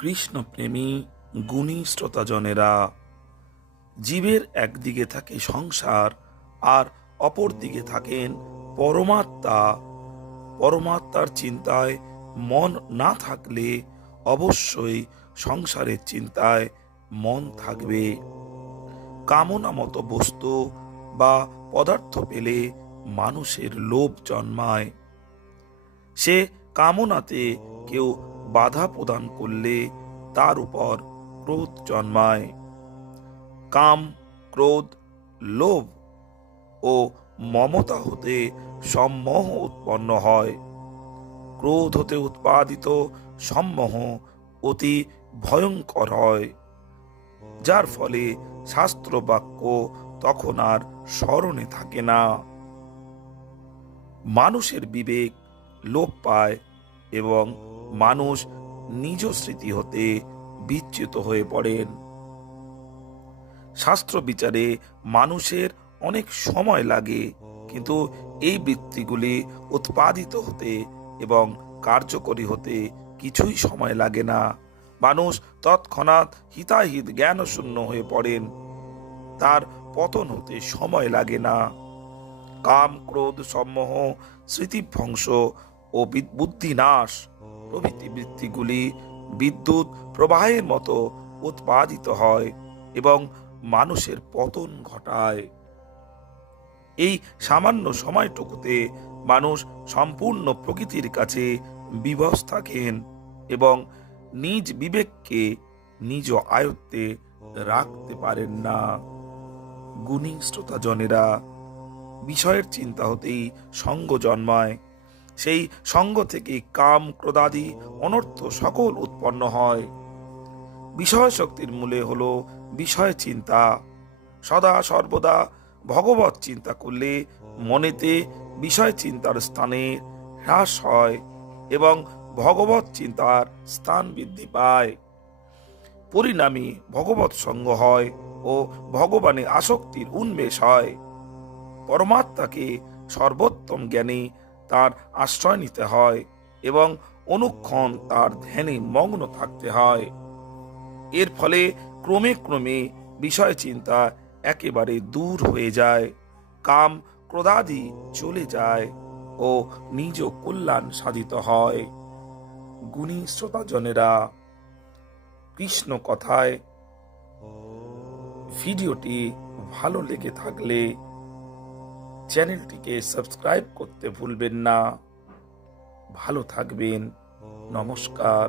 কৃষ্ণপ্রেমী গুণী শ্রোতাজনেরা, জীবের একদিকে থাকে সংসার আর অপর দিকে থাকেন পরমাত্মা। পরমাত্মার চিন্তায় মন না থাকলে অবশ্যই সংসারের চিন্তায় মন থাকবে। কামনা মতো বস্তু বা পদার্থ পেলে মানুষের লোভ জন্মায়। সে কামনাতে কেউ বাধা প্রদান করলে তার উপর ক্রোধ জন্মায়। কাম, ক্রোধ, লোভ ও মমতা হতে সম্মোহ উৎপন্ন হয়। ক্রোধ হতে উৎপাদিত সম্মোহ অতি ভয়ঙ্কর হয়, যার ফলে শাস্ত্র বাক্য তখন আর স্মরণে থাকে না। মানুষের বিবেক লোপ পায় এবং মানুষ নিজ স্মৃতি হতে বিচ্যুত হয়ে পড়েন। শাস্ত্র বিচারে মানুষের অনেক সময় লাগে, কিন্তু এই বৃত্তিগুলি উৎপাদিত হতে এবং কার্যকরী হতে কিছুই সময় লাগে না। মানুষ তৎক্ষণাৎ হিতাহিত জ্ঞানশূন্য হয়ে পড়েন, তার পতন হতে সময় লাগে না। কাম, ক্রোধ, সম্মোহ, স্মৃতিভ্রংশ ও বুদ্ধিনাশ প্রভৃতি বৃত্তিগুলি বিদ্যুৎ প্রবাহের মতো উৎপাদিত হয় এবং মানুষের পতন ঘটায়। এই সামান্য সময়টুকুতে মানুষ সম্পূর্ণ প্রকৃতির কাছে বিবশ থাকেন এবং নিজ বিবেককে নিজ আয়ত্তে রাখতে পারেন না। গুণী শ্রোতাজনেরা, বিষয়ের চিন্তা হতেই সঙ্গ জন্মায়। সেই সঙ্গ থেকে কাম, ক্রোধাদি অনর্থ সকল উৎপন্ন হয়। বিষয় শক্তির মূলে হলো বিষয় চিন্তা। সদা সর্বদা ভগবত চিন্তা করলে মনেতে বিষয় চিন্তার স্থানে হ্রাস হয় এবং ভগবত চিন্তার স্থান বৃদ্ধি পায়। পরিণামী ভগবত সঙ্গ হয় ও ভগবানে আসক্তির উন্মেষ হয়। পরমাত্মাকে সর্বোত্তম জ্ঞানে তার আশ্রয় নিতে হয় এবং অনুক্ষণ তার ধ্যানে মগ্ন থাকতে হয়। এর ফলে ক্রমে ক্রমে বিষয় চিন্তা একেবারে দূর হয়ে যায়, কাম, ক্রোধাদি চলে যায় ও নিজ কল্যাণ সাধিত হয়। গুণী শ্রোতাজনেরা, কৃষ্ণ কথায় ভিডিওটি ভালো লেগে থাকলে চ্যানেলটিকে সাবস্ক্রাইব করতে ভুলবেন না। ভালো থাকবেন। নমস্কার।